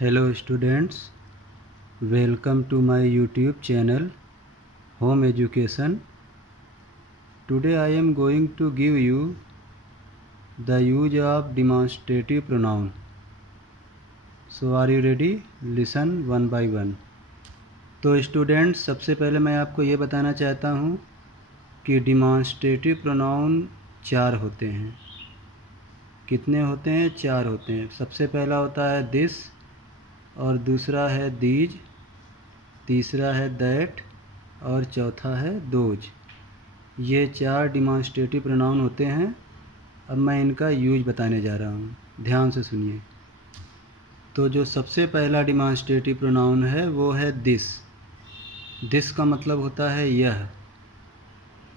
Hello students, welcome to my YouTube channel Home Education. Today I am going to give you the use of demonstrative pronoun. So are you ready? Listen one by one. तो students, सबसे पहले मैं आपको ये बताना चाहता हूँ कि डिमॉन्स्ट्रेटिव प्रोनाउन 4 होते हैं। कितने होते हैं? 4 होते हैं। सबसे पहला होता है दिस, और दूसरा है दीज, तीसरा है दैट, और चौथा है दोज। ये 4 डिमॉन्स्ट्रेटिव प्रोनाउन होते हैं। अब मैं इनका यूज बताने जा रहा हूँ, ध्यान से सुनिए। तो जो सबसे पहला डिमॉन्स्ट्रेटिव प्रोनाउन है वो है दिस। दिस का मतलब होता है यह,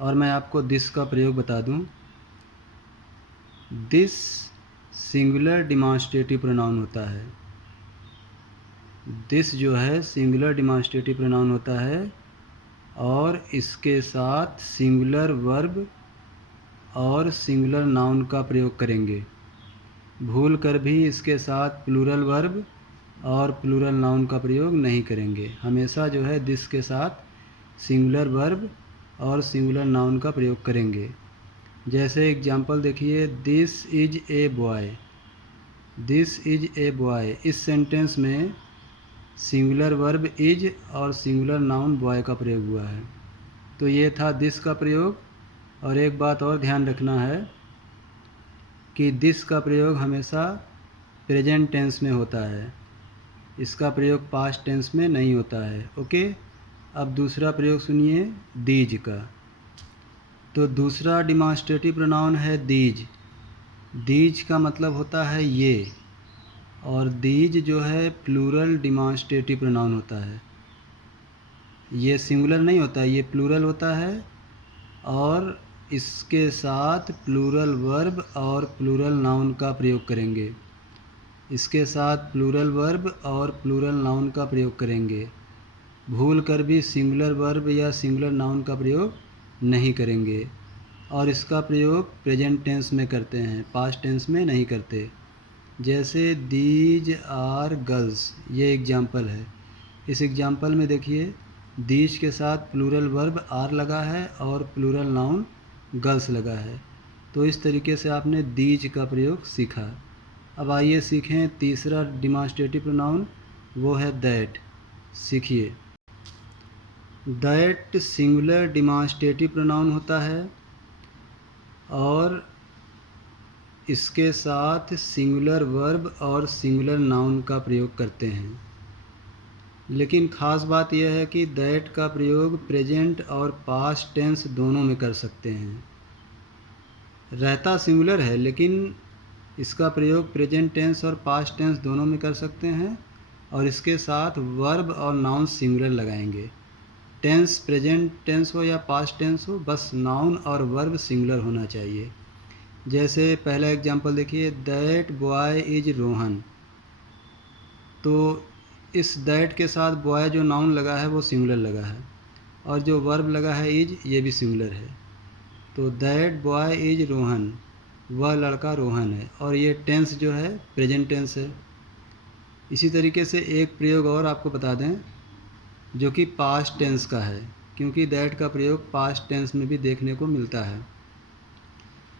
और मैं आपको दिस का प्रयोग बता दूँ। दिस सिंगुलर डिमॉन्स्ट्रेटिव प्रोनाउन होता है। दिस जो है सिंगुलर डिमॉन्स्ट्रेटिव प्रोनाउन होता है, और इसके साथ सिंगुलर वर्ब और सिंगुलर नाउन का प्रयोग करेंगे। भूल कर भी इसके साथ प्लूरल वर्ब और प्लूरल नाउन का प्रयोग नहीं करेंगे। हमेशा जो है दिस के साथ सिंगुलर वर्ब और सिंगुलर नाउन का प्रयोग करेंगे। जैसे एग्जांपल देखिए, this is a boy. This is a boy, इस सेंटेंस में सिंगुलर वर्ब इज और सिंगुलर नाउन बॉय का प्रयोग हुआ है। तो ये था दिस का प्रयोग। और एक बात और ध्यान रखना है कि दिस का प्रयोग हमेशा प्रेजेंट टेंस में होता है, इसका प्रयोग पास्ट टेंस में नहीं होता है। ओके, अब दूसरा प्रयोग सुनिए दीज का। तो दूसरा डिमॉन्स्ट्रेटिव प्रोनाउन है दीज। दीज का मतलब होता है ये, और दीज जो है प्लूरल डिमॉन्स्ट्रेटिव प्रोनाउन होता है। ये सिंगुलर नहीं होता, ये प्लूरल होता है, और इसके साथ प्लूरल वर्ब और प्लूरल नाउन का प्रयोग करेंगे। इसके साथ प्लूरल वर्ब और प्लूरल नाउन का प्रयोग करेंगे। भूल कर भी सिंगुलर वर्ब या सिंगुलर नाउन का प्रयोग नहीं करेंगे, और इसका प्रयोग प्रेजेंट टेंस में करते हैं, पास्ट टेंस में नहीं करते। जैसे दीज आर गर्ल्स, ये एग्जाम्पल है। इस एग्जाम्पल में देखिए, दीज के साथ प्लूरल वर्ब आर लगा है और प्लूरल नाउन गर्ल्स लगा है। तो इस तरीके से आपने दीज का प्रयोग सीखा। अब आइए सीखें तीसरा डिमॉन्स्ट्रेटिव प्रोनाउन, वो है दैट। सीखिए। दैट सिंगुलर डिमॉन्स्ट्रेटिव प्रोनाउन होता है, और इसके साथ सिंगुलर वर्ब और सिंगुलर नाउन का प्रयोग करते हैं। लेकिन ख़ास बात यह है कि दैट का प्रयोग प्रेजेंट और पास्ट टेंस दोनों में कर सकते हैं। रहता सिंगुलर है, लेकिन इसका प्रयोग प्रेजेंट टेंस और पास्ट टेंस दोनों में कर सकते हैं, और इसके साथ वर्ब और नाउन सिंगुलर लगाएंगे। टेंस प्रेजेंट टेंस हो या पास्ट टेंस हो, बस नाउन और वर्ब सिंगुलर होना चाहिए। जैसे पहला एग्जांपल देखिए, दैट बॉय इज रोहन। तो इस दैट के साथ बॉय जो नाउन लगा है वो सिंगुलर लगा है, और जो वर्ब लगा है इज, ये भी सिंगुलर है। तो दैट बॉय इज रोहन, वह लड़का रोहन है, और ये टेंस जो है प्रेजेंट टेंस है। इसी तरीके से एक प्रयोग और आपको बता दें जो कि पास्ट टेंस का है, क्योंकि दैट का प्रयोग पास्ट टेंस में भी देखने को मिलता है।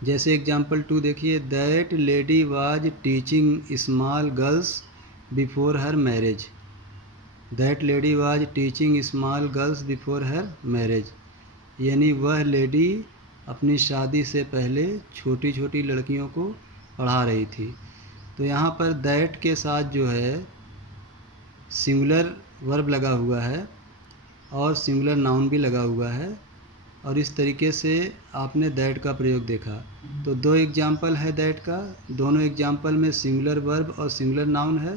जैसे एग्जाम्पल 2 देखिए, that lady was teaching small girls before her marriage. That lady was teaching small girls before her marriage, यानी वह लेडी अपनी शादी से पहले छोटी छोटी लड़कियों को पढ़ा रही थी। तो यहाँ पर दैट के साथ जो है सिंगुलर वर्ब लगा हुआ है और सिंगुलर नाउन भी लगा हुआ है, और इस तरीके से आपने दैट का प्रयोग देखा। तो 2 एग्जाम्पल है दैट का, दोनों एग्जाम्पल में सिंगुलर वर्ब और सिंगुलर नाउन है।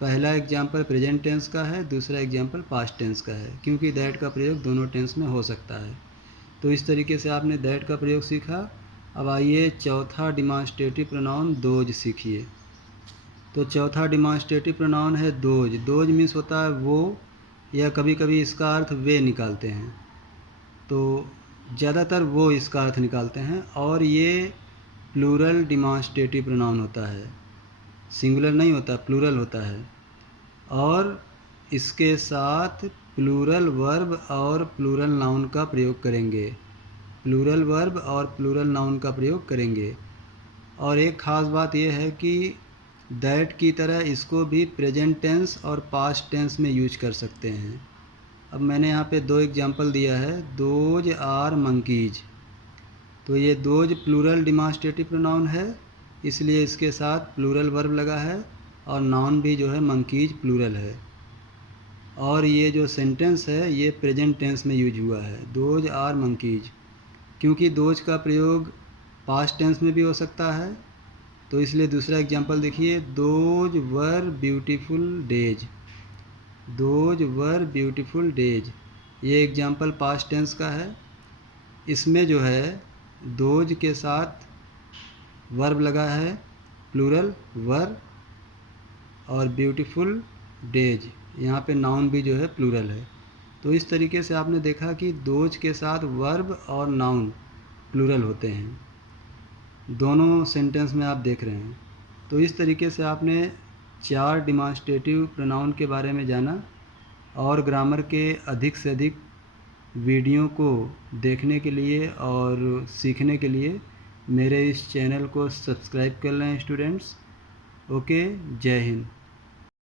पहला एग्जाम्पल प्रेजेंट टेंस का है, दूसरा एग्जाम्पल पास्ट टेंस का है, क्योंकि दैट का प्रयोग दोनों टेंस में हो सकता है। तो इस तरीके से आपने दैट का प्रयोग सीखा। अब आइए चौथा डिमॉन्स्ट्रेटिव प्रोनाउन दोज सीखिए। तो चौथा डिमॉन्स्ट्रेटिव प्रोनाउन है दोज। दोज मीन्स होता है वो, या कभी कभी इसका अर्थ वे निकालते हैं। तो ज़्यादातर वो इसका अर्थ निकालते हैं, और ये प्लूरल डिमॉन्स्ट्रेटिव प्रोनाउन होता है, सिंगुलर नहीं होता, प्लूरल होता है। और इसके साथ प्लूरल वर्ब और प्लूरल नाउन का प्रयोग करेंगे। प्लूरल वर्ब और प्लूरल नाउन का प्रयोग करेंगे। और एक ख़ास बात यह है कि दैट की तरह इसको भी प्रेजेंट टेंस और पास्ट टेंस में यूज कर सकते हैं। अब मैंने यहाँ पे 2 एग्जांपल दिया है। दोज आर मंकीज, तो ये दोज प्लूरल डिमॉन्स्ट्रेटिव प्रोनाउन है, इसलिए इसके साथ प्लूरल वर्ब लगा है और नाउन भी जो है मंकीज प्लूरल है। और ये जो सेंटेंस है ये प्रेजेंट टेंस में यूज हुआ है, दोज आर मंकीज। क्योंकि दोज का प्रयोग पास्ट टेंस में भी हो सकता है, तो इसलिए दूसरा एग्जांपल देखिए, those were beautiful days. Those were beautiful days, ये एग्जांपल पास्ट टेंस का है। इसमें जो है दोज के साथ वर्ब लगा है प्लूरल वर, और ब्यूटीफुल डेज यहाँ पे नाउन भी जो है प्लूरल है। तो इस तरीके से आपने देखा कि दोज के साथ वर्ब और नाउन प्लूरल होते हैं, दोनों सेंटेंस में आप देख रहे हैं। तो इस तरीके से आपने 4 डिमॉन्स्ट्रेटिव प्रोनाउन के बारे में जाना। और ग्रामर के अधिक से अधिक वीडियो को देखने के लिए और सीखने के लिए मेरे इस चैनल को सब्सक्राइब कर लें स्टूडेंट्स। ओके, जय हिंद।